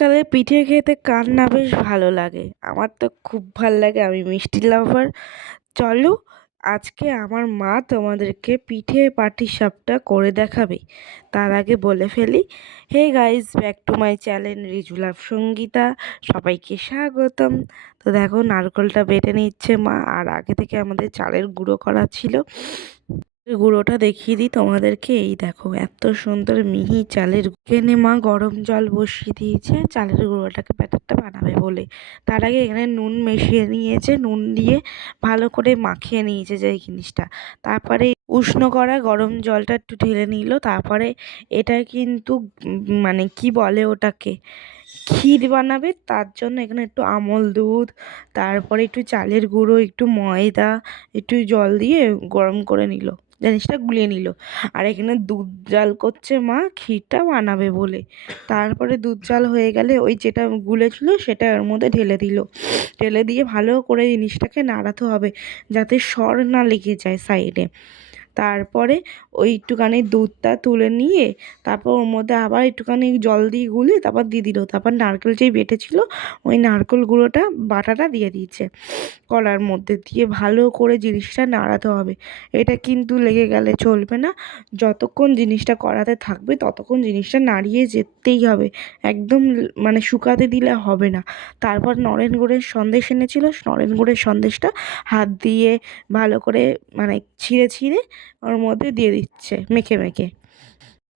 শীতকালে পিঠে খেতে কার না বেশ ভালো লাগে। আমার তো খুব ভাল লাগে, আমি মিষ্টি লাভার। চলো, আজকে আমার মা তোমাদেরকে পিঠে পাটিসাপটা করে দেখাবে। তার আগে বলে ফেলি, hey guys, back to my channel Riju love Sangeeta. সবাইকে স্বাগতম। তো দেখো, নারকেলটা বেটে নিচ্ছে মা, আর আগে থেকে আমাদের চালের গুঁড়ো করা ছিল। গুঁড়োটা দেখিয়ে দিই তোমাদেরকে। এই দেখো, এত সুন্দর মিহি চালের এখানে মা গরম জল বসিয়ে দিয়েছে চালের গুঁড়োটাকে ব্যাটারটা বানাবে বলে। তার আগে এখানে নুন মিশিয়ে নিয়েছে, নুন দিয়ে ভালো করে মাখিয়ে নিয়েছে যে এই জিনিসটা। তারপরে উষ্ণ করা গরম জলটা একটু ঢেলে নিল। তারপরে এটা কিন্তু মানে কি বলে ওটাকে, ক্ষীর বানাবে। তার জন্য এখানে একটু আমল দুধ, তারপরে একটু চালের গুঁড়ো, একটু ময়দা, একটু জল দিয়ে গরম করে নিল, জিনিসটা গুলিয়ে নিল। আর এখানে দুধ জাল করছে মা ক্ষীরটা বানাবে বলে। তারপরে দুধ জাল হয়ে গেলে ওই যেটা গুলেছিল সেটা ওর মধ্যে ঢেলে দিল। ঢেলে দিয়ে ভালো করে জিনিসটাকে নাড়াতে হবে যাতে সর না লেগে যায় সাইডে। তারপরে ওই একটুখানি দুধটা তুলে নিয়ে তারপর ওর মধ্যে আবার একটুখানি জল দিয়ে গুলে তারপর দিয়ে দিল। তারপর নারকেল যেই বেটেছিল ওই নারকেল গুঁড়োটা বাটাটা দিয়ে দিয়েছে কড়ার মধ্যে, দিয়ে ভালো করে জিনিসটা নাড়াতে হবে। এটা কিন্তু লেগে গেলে চলবে না, যতক্ষণ জিনিসটা কড়াতে থাকবে ততক্ষণ জিনিসটা নাড়িয়ে যেতেই হবে। একদম মানে শুকাতে দিলে হবে না। তারপর নলেন গুড়ের সন্দেশ এনেছিল, নলেন গুড়ের সন্দেশটা হাত দিয়ে ভালো করে মানে ছিঁড়ে ছিঁড়ে ওর মধ্যে দিয়ে দিচ্ছে মেখে মেখে।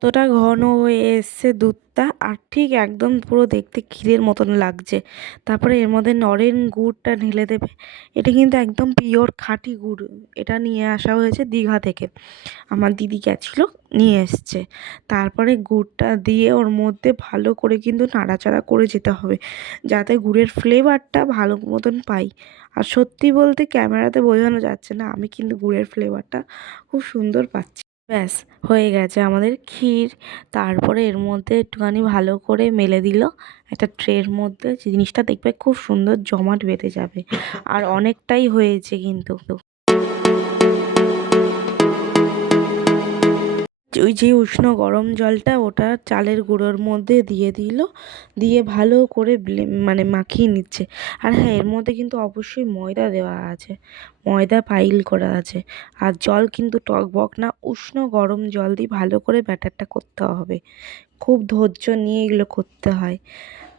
এতটা ঘন হয়ে এসছে দুধটা, আর ঠিক একদম পুরো দেখতে ক্ষীরের মতন লাগছে। তারপরে এর মধ্যে নলেন গুড়টা ঢেলে দেবে। এটা কিন্তু একদম পিওর খাঁটি গুড়, এটা নিয়ে আসা হয়েছে দীঘা থেকে। আমার দিদি গেছিলো, নিয়ে এসছে। তারপরে গুড়টা দিয়ে ওর মধ্যে ভালো করে কিন্তু নাড়াচাড়া করে যেতে হবে যাতে গুড়ের ফ্লেভারটা ভালো মতন পাই। আর সত্যি বলতে ক্যামেরাতে বোঝানো যাচ্ছে না, আমি কিন্তু গুড়ের ফ্লেভারটা খুব সুন্দর পাচ্ছি। ব্যাস, হয়ে গেছে আমাদের ক্ষীর। তারপরে এর মধ্যে একটুখানি ভালো করে মেলে দিল একটা ট্রের মধ্যে, জিনিসটা দেখবে খুব সুন্দর জমাট বেঁধে যাবে। আর অনেকটাই হয়েছে কিন্তু। ওই যে উষ্ণ গরম জলটা ওটা চালের গুঁড়োর মধ্যে দিয়ে দিল, দিয়ে ভালো করে মানে মাখিয়ে নিচ্ছে। আর হ্যাঁ, এর মধ্যে কিন্তু অবশ্যই ময়দা দেওয়া আছে, ময়দা পাইল করা আছে। আর জল কিন্তু টকবক না, উষ্ণ গরম জল দিয়ে ভালো করে ব্যাটারটা করতে হবে। খুব ধৈর্য নিয়ে এগুলো করতে হয়।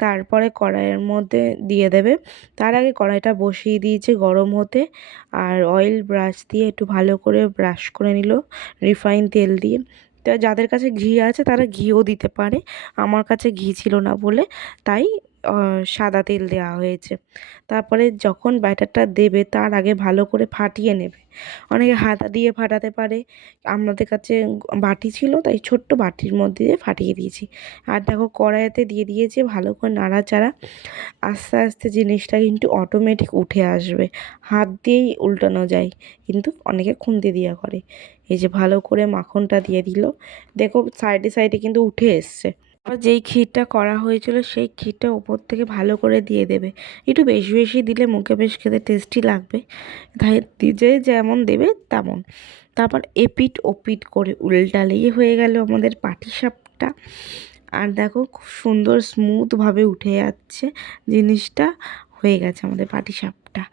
তারপরে কড়াইয়ের মধ্যে দিয়ে দেবে। তার আগে কড়াইটা বসিয়ে দিয়েছে গরম হতে, আর অয়েল ব্রাশ দিয়ে একটু ভালো করে ব্রাশ করে নিল রিফাইন তেল দিয়ে। তো যাদের কাছে ঘি আছে তারা ঘিও দিতে পারে, আমার কাছে ঘি ছিল না বলে তাই সাদা তেল দেওয়া হয়েছে। তারপরে যখন ব্যাটারটা দেবে তার আগে ভালো করে ফাটিয়ে নেবে। অনেকে হাতা দিয়ে ফাটাতে পারে, আমাদের কাছে বাটি ছিল তাই ছোট্ট বাটির মধ্যে দিয়ে ফাটিয়ে দিয়েছি। আর দেখো, কড়াইতে দিয়ে দিয়েছে ভালো করে নাড়াচাড়া। আস্তে আস্তে জিনিসটা কিন্তু অটোমেটিক উঠে আসবে, হাত দিয়েই উল্টানো যায় কিন্তু অনেকে খুন্তি দিয়া করে। এই যে ভালো করে মাখনটা দিয়ে দিল, দেখো সাইডে সাইডে কিন্তু উঠে এসছে। আর যেই ক্ষীরটা করা হয়েছিল সেই ক্ষীরটা ওপর থেকে ভালো করে দিয়ে দেবে। একটু বেশি বেশি দিলে মুখে বেশ খেতে টেস্টি লাগবে, তাই যে যেমন দেবে তেমন। তারপর এপিট ওপিট করে উল্টালেই হয়ে গেল আমাদের পাটিসাপটা। আর দেখো, খুব সুন্দর স্মুথভাবে উঠে যাচ্ছে জিনিসটা। হয়ে গেছে আমাদের পাটিসাপটা।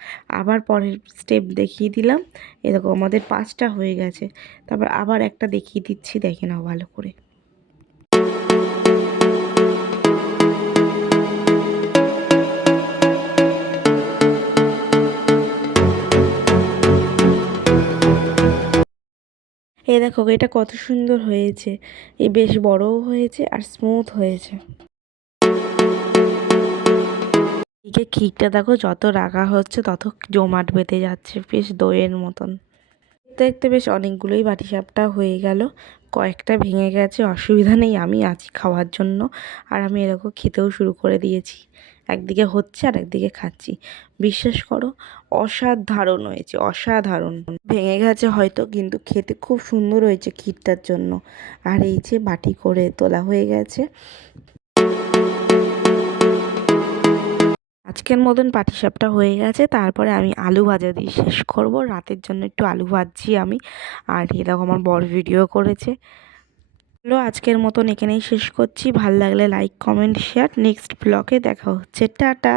আবার পরের স্টেপ দেখিয়ে দিলাম। এরকম আমাদের 5টা হয়ে গেছে। তারপর আবার একটা দেখিয়ে দিচ্ছি, দেখে নাও ভালো করে। এই দেখো, এটা কত সুন্দর হয়েছে, এই বেশ বড়ও হয়েছে আর স্মুথ হয়েছে। এদিকে ক্ষীরটা দেখো যত রাখা হচ্ছে তত জমাট বেঁধে যাচ্ছে, বেশ দইয়ের মতন। দেখতে দেখতে বেশ অনেকগুলোই পাটিসাপটা হয়ে গেল। কয়েকটা ভেঙে গেছে, অসুবিধা নেই, আমি আছি খাওয়ার জন্য। আর আমি এরকম খেতেও শুরু করে দিয়েছি, একদিকে হচ্ছে আর একদিকে খাচ্ছি। বিশ্বাস করো, অসাধারণ হয়েছে, অসাধারণ। ভেঙে গেছে হয়তো, কিন্তু খেতে খুব সুন্দর হয়েছে ক্ষীরটার জন্য। আর এই যে বাটি করে তোলা হয়ে গেছে। আজকের মতন পাটিসাপটা হয়ে গেছে। তারপরে আমি আলু ভাজা দিয়ে শেষ করব, রাতের জন্য একটু আলু ভাজছি আমি। আর এরকম আমার বর ভিডিও করেছে। চলো আজকের মতন এখানেই শেষ করছি। ভাল লাগলে লাইক কমেন্ট শেয়ার। নেক্সট ব্লগে দেখা হচ্ছে। টাটা।